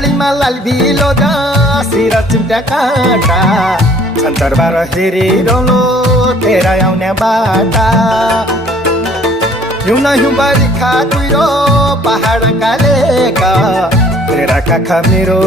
डाँडीमा लालभिलो जसी र चिम्ट्या काँटा छन्तरबार हेरिरहलो तेरा आउने बाटा हिउँ न हिउँ बरिखा कुहिरो पहाड कालेका तेरा काखा मेरो